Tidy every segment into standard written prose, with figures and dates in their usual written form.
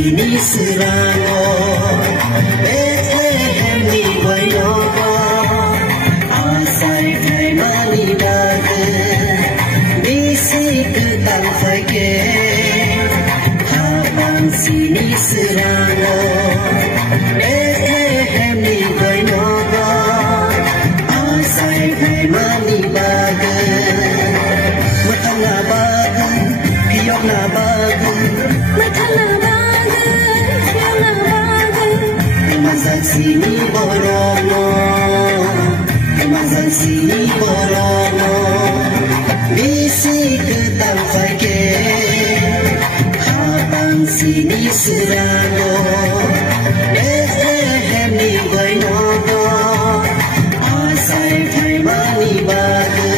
sini serano Bethlehem ni Wainoba Asai kai mani daga Bisi ketang fai ke Kapan sini serano Bethlehem ni Wainoba Asai kai mani daga Matanga baga Piyok na baga Matanga Mazal sini borono, mazal sini borono, bisi ketang fai ke, kapan sini serano, Bethlehem ni Wainoba, asai kai mani baga.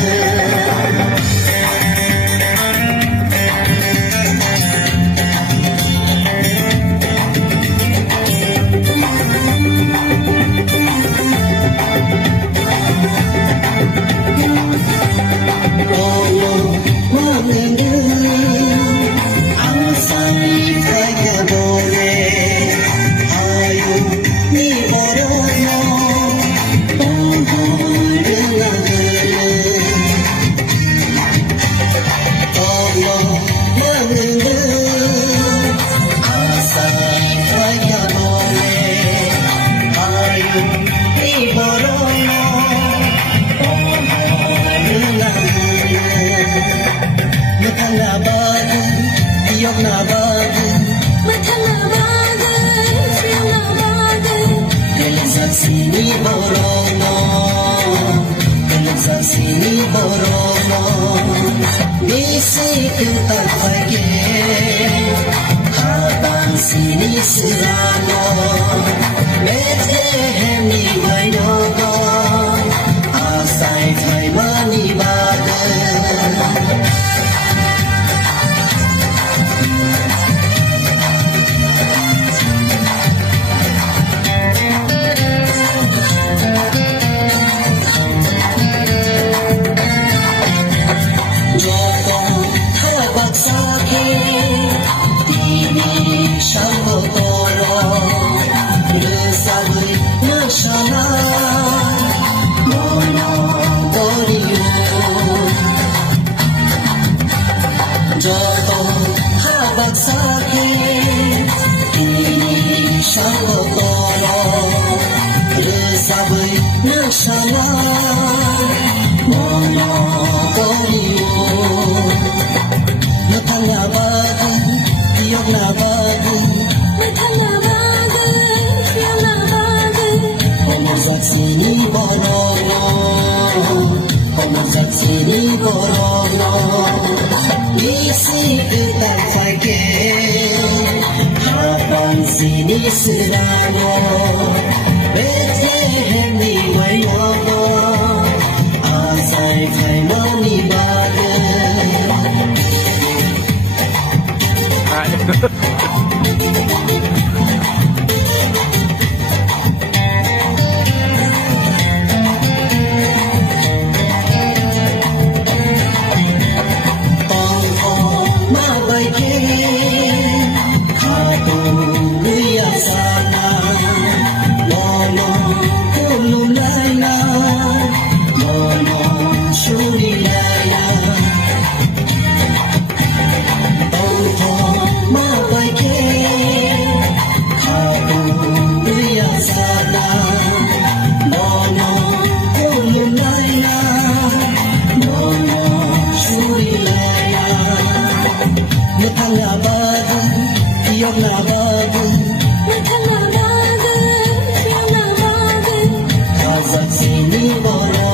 Sini borono, sini borono, bisi ketang fai ke, kapan sini serano, Bethlehem ni Wainoba, asai kai mani baga. Sini borono, sini borono, bisi ketang fai ke, kapan sini serano, Bethlehem ni Wainoba, asai kai mani baga. Sini borono.